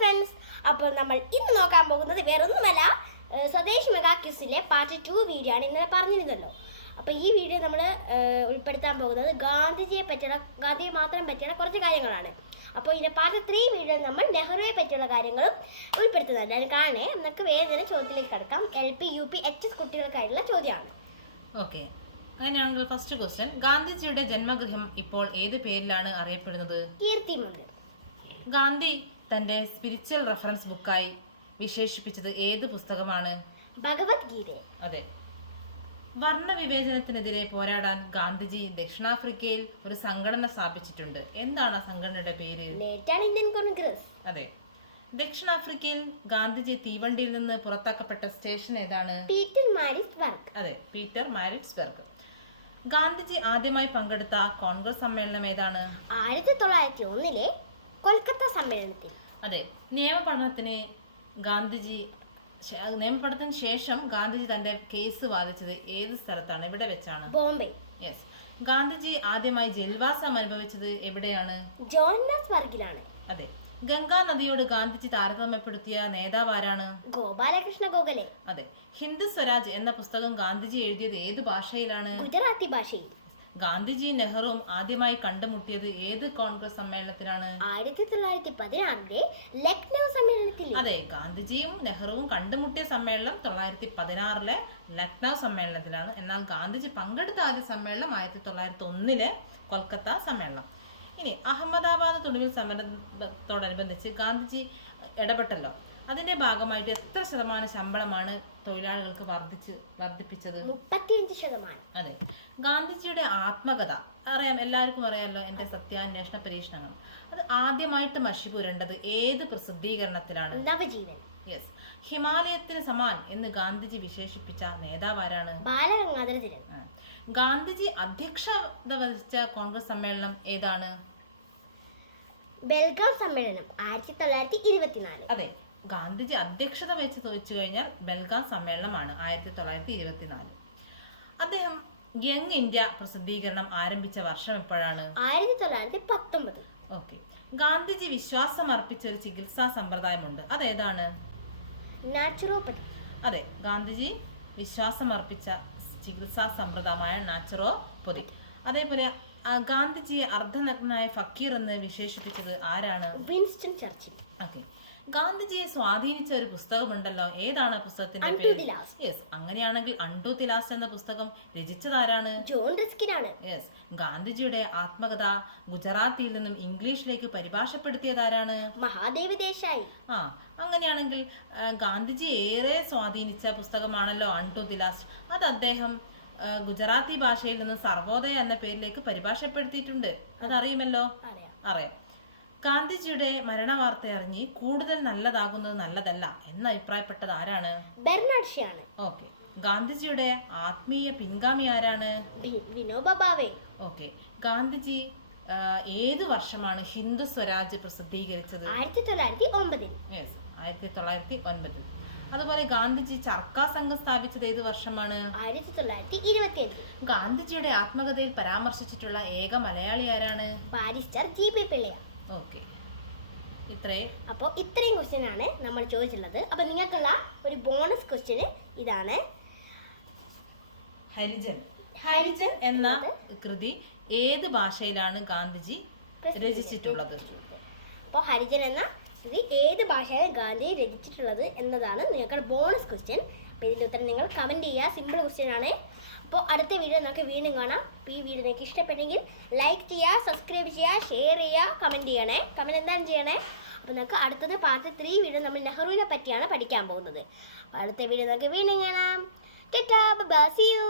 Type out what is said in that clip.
Friends, അപ്പോൾ നമ്മൾ ഇന്ന് നോക്കാൻ പോകുന്നത് വേറൊന്നുമല്ല, സ്വദേശി മെഗാ ക്വിസിലെ പാർട്ട് 2 വീഡിയോ ആണ്. ഇന്നലെ പറഞ്ഞിരുന്നല്ലോ. അപ്പോൾ ഈ വീഡിയോ നമ്മൾ ഉൾപ്പെടുത്താൻ പോകുന്നത് ഗാന്ധിയെ മാത്രം പറ്റിയുള്ള കുറച്ച് കാര്യങ്ങളാണ്. അപ്പോൾ ഇതിൻ്റെ പാർട്ട് 3 വീഡിയോ നമ്മൾ നെഹ്റുവിനെ പറ്റിയുള്ള കാര്യങ്ങളും ഉൾപ്പെടുത്തുന്നുണ്ട്. അതിന് കാണേ നമുക്ക് വേറെ ചോദ്യത്തിലേക്ക് കിടക്കാം. LP, UP, HS കുട്ടികൾക്കായിട്ടുള്ള ചോദ്യമാണ്. ഓക്കെ, അങ്ങനെയാണെങ്കിൽ ഫസ്റ്റ് ക്വസ്റ്റ്യൻ, ഗാന്ധിജിയുടെ ജന്മഗൃഹം ഇപ്പോൾ ഏത് പേരിലാണ് അറിയപ്പെടുന്നത്? കീർത്തി മന്ദിർ. ഗാന്ധി തന്റെ സ്പിരിച്വൽ റെഫറൻസ് ബുക്കായി വിശേഷിപ്പിച്ചത് ഏത് പുസ്തകമാണ്? ഭഗവത്ഗീത. അതെ. വർണ്ണവിവേചനത്തിനെതിരെ പോരാടാൻ ഗാന്ധിജി ദക്ഷിണാഫ്രിക്കയിൽ ഒരു സംഘടന സ്ഥാപിച്ചിട്ടുണ്ട്. എന്താണ് ആ സംഘടനയുടെ പേര്? ഇന്ത്യൻ കോൺഗ്രസ്. അതെ. ദക്ഷിണാഫ്രിക്കയിൽ ഗാന്ധിജി തീവണ്ടിയിൽ നിന്ന് പുറത്താക്കപ്പെട്ട സ്റ്റേഷൻ ഏതാണ്? Peter Maritzburg. അതെ, പീറ്റർ മാരിറ്റ്സ്ബർഗ്. ഗാന്ധിജി ആദ്യമായി പങ്കെടുത്ത കോൺഗ്രസ് സമ്മേളനം ഏതാണ്? 1901 കൊൽക്കത്ത സമ്മേളനത്തിൽ. അതെ. നിയമപഠനത്തിന് ശേഷം ഗാന്ധിജി തന്റെ കേസ് വാദിച്ചത് ഏത് സ്ഥലത്താണ്? എവിടെ വെച്ചാണ്? ബോംബെ. യെസ്. ഗാന്ധിജി ആദ്യമായി ജയിൽവാസം അനുഭവിച്ചത് എവിടെയാണ്? ജോഹന്നാസ്ബർഗിലാണ്. അതെ. ഗംഗാ നദിയോട് ഗാന്ധിജി താരതമ്യപ്പെടുത്തിയ നേതാവ് ആരാണ്? ഗോപാലകൃഷ്ണ ഗോഖലെ. അതെ. ഹിന്ദ് സ്വരാജ് എന്ന പുസ്തകം ഗാന്ധിജി എഴുതിയത് ഏത് ഭാഷയിലാണ്? ഗുജറാത്തി ഭാഷയിൽ. ഗാന്ധിജി നെഹ്റുവും ആദ്യമായി കണ്ടുമുട്ടിയത് ഏത് കോൺഗ്രസ് സമ്മേളനത്തിലാണ്? 1916 ലക്നൗ സമ്മേളനത്തിൽ. അതെ, ഗാന്ധിജിയും നെഹ്റുവും കണ്ടുമുട്ടിയ സമ്മേളനം 1916 ലക്നൗ സമ്മേളനത്തിലാണ്. എന്നാൽ ഗാന്ധിജി പങ്കെടുത്ത ആദ്യ സമ്മേളനം 1901 കൊൽക്കത്ത സമ്മേളനം. ഇനി അഹമ്മദാബാദ് തുണിമിൽ സമരത്തോടനുബന്ധിച്ച് ഗാന്ധിജി ഇടപെട്ടല്ലോ. അതിന്റെ ഭാഗമായിട്ട് എത്ര ശതമാനം ശമ്പളമാണ് തൊഴിലാളികൾക്ക് വർദ്ധിപ്പിച്ചത്? 35%. അതെ. ഗാന്ധിജിയുടെ ആത്മകഥ എല്ലാവർക്കും അറിയാമല്ലോ, എന്റെ സത്യാന്വേഷണ പരീക്ഷണങ്ങൾ. അത് ആദ്യമായിട്ട് മഷി പുരണ്ടത് ഏത് പ്രസിദ്ധീകരണത്തിലാണ്? നവജീവൻ. യെസ്. ഹിമാലയത്തിന് സമാൻ എന്ന് ഗാന്ധിജി വിശേഷിപ്പിച്ച നേതാവ് ആരാണ്? ബാലഗംഗാധര തിലക്. ഗാന്ധിജി അധ്യക്ഷത വഹിച്ച കോൺഗ്രസ് സമ്മേളനം ഏതാണ്? ബെൽഗാം സമ്മേളനം 1924. അതെ. ഗാന്ധിജി അധ്യക്ഷത വെച്ച് ചോദിച്ചു കഴിഞ്ഞാൽ ബെൽഗാം സമ്മേളനമാണ് 1924. അദ്ദേഹം യങ് ഇന്ത്യ പ്രസിദ്ധീകരണം ആരംഭിച്ച വർഷം എപ്പോഴാണ്? 1919. ഓക്കെ. ഗാന്ധിജി വിശ്വാസം അർപ്പിച്ച ഒരു ചികിത്സാ സമ്പ്രദായമുണ്ട്, അതേതാണ്? നാച്ചുറോപ്പതി. അതെ. ഗാന്ധിജി വിശ്വാസം അർപ്പിച്ച ചികിത്സാ സമ്പ്രദായമായ നാച്ചുറോപ്പതി. അതേപോലെ ഗാന്ധിജിയെ അർദ്ധനഗ്നായ ഫക്കീർ എന്ന് വിശേഷിപ്പിച്ചത് ആരാണ്? Winston Churchill. ഓക്കെ. ഗാന്ധിജിയെ സ്വാധീനിച്ച ഒരു പുസ്തകമുണ്ടല്ലോ, ഏതാണ് പുസ്തകത്തിന്റെ പേര്? യെസ്. അങ്ങനെയാണെങ്കിൽ അൺടു ദി ലാസ്റ്റ് എന്ന പുസ്തകം രചിച്ചതാരാണ്? ജോൺ റസ്കിൻ ആണ്. യെസ്. ഗാന്ധിജിയുടെ ആത്മകഥ ഗുജറാത്തിയിൽ നിന്നും ഇംഗ്ലീഷിലേക്ക് പരിഭാഷപ്പെടുത്തിയതാരാണ്? മഹാദേവ് ദേശായി. അങ്ങനെയാണെങ്കിൽ ഗാന്ധിജി ഏറെ സ്വാധീനിച്ച പുസ്തകമാണല്ലോ അൺടു ദി ലാസ്റ്റ്. അത് അദ്ദേഹം ഗുജറാത്തി ഭാഷയിൽ നിന്ന് സർവോദയ എന്ന പേരിലേക്ക് പരിഭാഷപ്പെടുത്തിയിട്ടുണ്ട്. അതറിയുമല്ലോ. അറിയാം. ഗാന്ധിജിയുടെ മരണവാർത്ത അറിഞ്ഞ് കൂടുതൽ നല്ലതാകുന്നത് നല്ലതല്ല എന്ന് അഭിപ്രായപ്പെട്ടത് ആരാണ്? ബെർണാഡ് ഷാ ആണ്. ഓക്കെ. ഗാന്ധിജിയുടെ ആത്മീയ പിൻഗാമി ആരാണ്? വിനോബ ഭാവെ. ഓക്കെ. ഗാന്ധിജി ഏത് വർഷമാണ് ഹിന്ദു സ്വരാജ് പ്രസിദ്ധീകരിച്ചത്? 1909. യെസ്, 1909. അതുപോലെ ഗാന്ധിജി ചർക്കാ സംഘം സ്ഥാപിച്ചത് ഏത് വർഷമാണ്? 1925. ഗാന്ധിജിയുടെ ആത്മകഥയിൽ പരാമർശിച്ചിട്ടുള്ള ഏക മലയാളി ആരാണ്? Barrister GP പിള്ളയ. ഓക്കെ. അപ്പോൾ ഇത്രയും ക്വസ്റ്റ്യൻ ആണ് നമ്മൾ ചോദിച്ചിട്ടുള്ളത്. അപ്പൊ നിങ്ങൾക്കുള്ള ഒരു ബോണസ് ക്വസ്റ്റ്യൻ ഇതാണ്. ഹരിജൻ എന്ന കൃതി ഏത് ഭാഷയിലാണ് ഗാന്ധിജി രചിച്ചിട്ടുള്ളത്? അപ്പോൾ ഹരിജൻ എന്ന കൃതി ഏത് ഭാഷയാണ് ഗാന്ധി രചിച്ചിട്ടുള്ളത് എന്നതാണ് നിങ്ങൾക്കുള്ള ബോണസ് ക്വസ്റ്റ്യൻ. അപ്പോൾ ഇതിൻ്റെ ഉത്തരം നിങ്ങൾ കമൻറ്റ് ചെയ്യുക. സിമ്പിൾ ക്വസ്റ്റ്യൻ ആണ്. അപ്പോൾ അടുത്ത വീഡിയോ നമുക്ക് വീണ്ടും കാണാം. അപ്പോൾ ഈ വീഡിയോ നിങ്ങൾക്ക് ഇഷ്ടപ്പെട്ടെങ്കിൽ ലൈക്ക് ചെയ്യുക, സബ്സ്ക്രൈബ് ചെയ്യുക, ഷെയർ ചെയ്യുക, കമൻറ്റ് ചെയ്യണേ. കമൻറ്റ് എന്താണ് ചെയ്യണേ? അപ്പോൾ നമുക്ക് അടുത്തത് പാർട്ട് 3 വീഡിയോ നമ്മൾ നെഹ്റുവിനെ പറ്റിയാണ് പഠിക്കാൻ പോകുന്നത്. അപ്പോൾ അടുത്ത വീഡിയോ നമുക്ക് വീണ്ടും കാണാം. Tata, bye bye, see U.